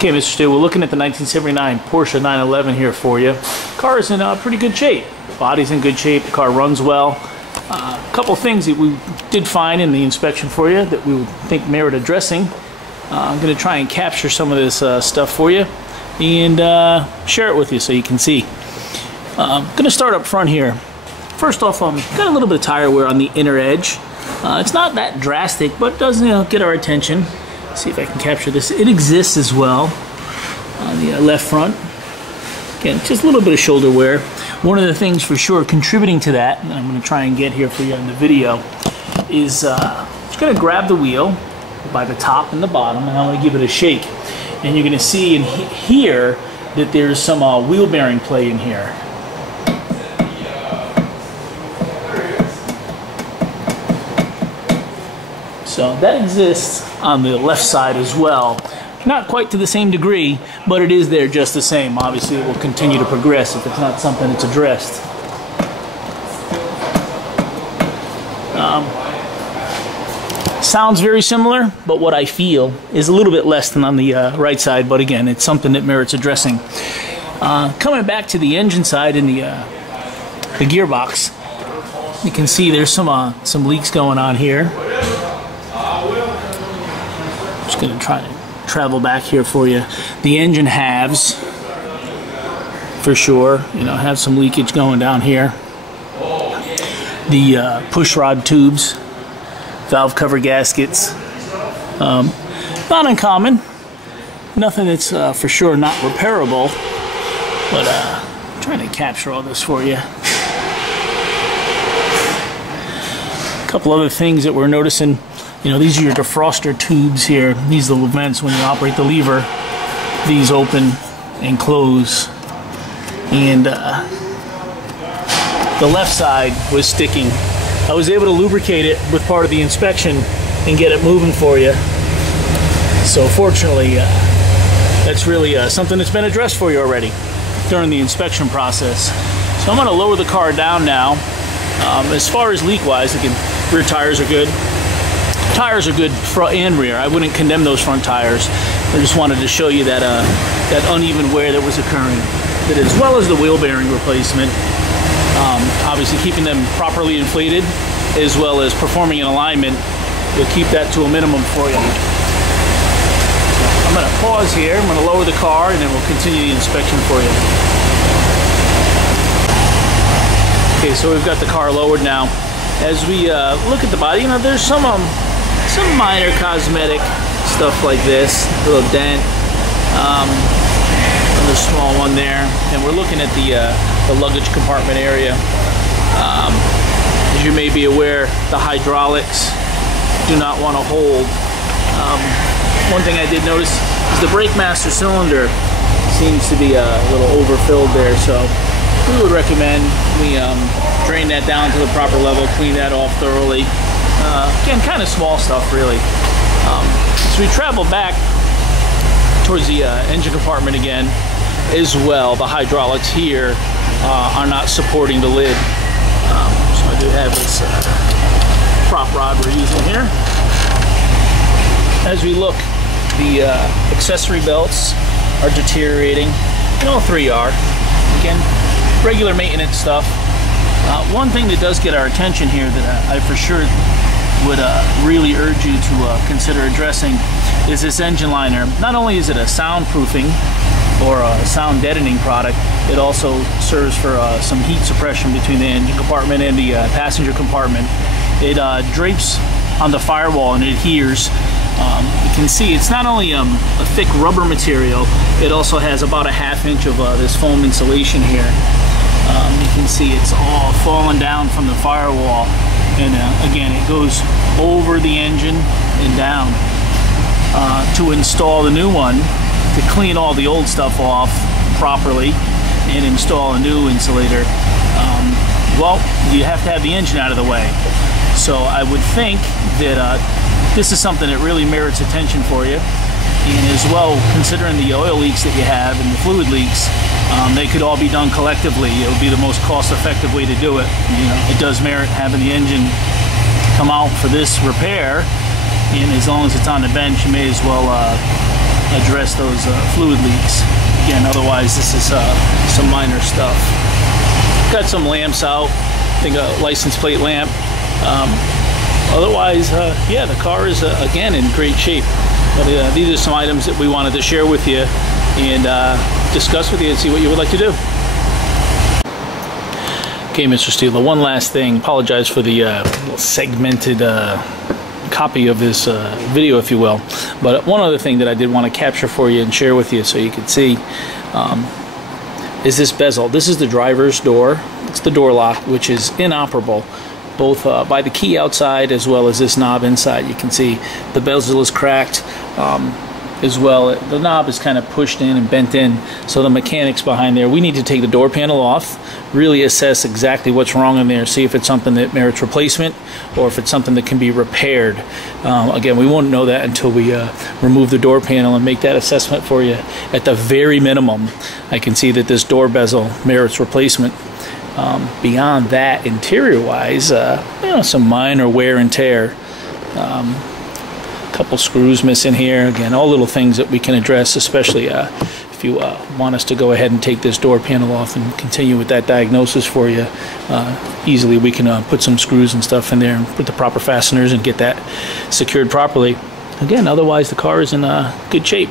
Okay, Mr. Stu, we're looking at the 1979 Porsche 911 here for you. Car is in pretty good shape. Body's in good shape. The car runs well. A couple things that we did find in the inspection for you that we would think merit addressing. I'm going to try and capture some of this stuff for you and share it with you so you can see. I'm going to start up front here. First off, got a little bit of tire wear on the inner edge. It's not that drastic, but it does get our attention. See if I can capture this. It exists as well on the left front. Again, just a little bit of shoulder wear. One of the things for sure contributing to that, and I'm going to try and get here for you on the video, is just going to grab the wheel by the top and the bottom, and I'm going to give it a shake. And you're going to see and hear that there's some wheel bearing play in here. So that exists on the left side as well. Not quite to the same degree, but it is there just the same. Obviously, it will continue to progress if it's not something that's addressed. Sounds very similar, but what I feel is a little bit less than on the right side, but again, it's something that merits addressing. Coming back to the engine side and the gearbox, you can see there's some leaks going on here. Just going to try to travel back here for you. The engine halves, for sure, have some leakage going down here. The push rod tubes, valve cover gaskets, not uncommon. Nothing that's for sure not repairable, but I'm trying to capture all this for you. A couple other things that we're noticing. These are your defroster tubes here. These little vents, when you operate the lever, these open and close. And the left side was sticking. I was able to lubricate it with part of the inspection and get it moving for you. So fortunately, that's really something that's been addressed for you already during the inspection process. So I'm going to lower the car down now. As far as leak-wise, again, rear tires are good. Tires are good front and rear. I wouldn't condemn those front tires. I just wanted to show you that that uneven wear that was occurring. That as well as the wheel bearing replacement, obviously keeping them properly inflated as well as performing in alignment will keep that to a minimum for you. I'm going to pause here. I'm going to lower the car and then we'll continue the inspection for you. Okay, so we've got the car lowered now. As we look at the body, there's some minor cosmetic stuff like this, a little dent, another small one there, and we're looking at the luggage compartment area. As you may be aware, the hydraulics do not want to hold. One thing I did notice is the brake master cylinder seems to be a little overfilled there, so we would recommend we drain that down to the proper level, clean that off thoroughly. Again, kind of small stuff, really. So we travel back towards the engine compartment again as well. The hydraulics here are not supporting the lid. So I do have this prop rod we're using here. As we look, the accessory belts are deteriorating, and all three are. Again, regular maintenance stuff. One thing that does get our attention here that I for sure would really urge you to consider addressing is this engine liner. Not only is it a soundproofing or a sound deadening product, it also serves for some heat suppression between the engine compartment and the passenger compartment. It drapes on the firewall and it adheres. You can see it's not only a thick rubber material, it also has about a ½ inch of this foam insulation here. You can see it's all falling down from the firewall, and again it goes over the engine and down. To install the new one, to clean all the old stuff off properly and install a new insulator, well, you have to have the engine out of the way. So I would think that this is something that really merits attention for you. And as well, considering the oil leaks that you have and the fluid leaks, they could all be done collectively. It would be the most cost-effective way to do it. It does merit having the engine come out for this repair, and as long as it's on the bench, you may as well address those fluid leaks. Again, otherwise this is some minor stuff. Got some lamps out, I think a license plate lamp. Otherwise, yeah, the car is again in great shape. But these are some items that we wanted to share with you and discuss with you and see what you would like to do. Okay, Mr. Steeler, one last thing. Apologize for the little segmented copy of this video, if you will. But one other thing that I did want to capture for you and share with you so you can see is this bezel. This is the driver's door. It's the door lock, which is inoperable, both by the key outside as well as this knob inside. You can see the bezel is cracked as well. The knob is kind of pushed in and bent in, so the mechanics behind there, we need to take the door panel off, really assess exactly what's wrong in there, see if it's something that merits replacement or if it's something that can be repaired. Again, we won't know that until we remove the door panel and make that assessment for you. At the very minimum, I can see that this door bezel merits replacement. Beyond that, interior-wise, you know, some minor wear and tear. Couple screws missing here. Again, all little things that we can address, especially if you want us to go ahead and take this door panel off and continue with that diagnosis for you. Easily we can put some screws and stuff in there and put the proper fasteners and get that secured properly. Again, otherwise the car is in good shape.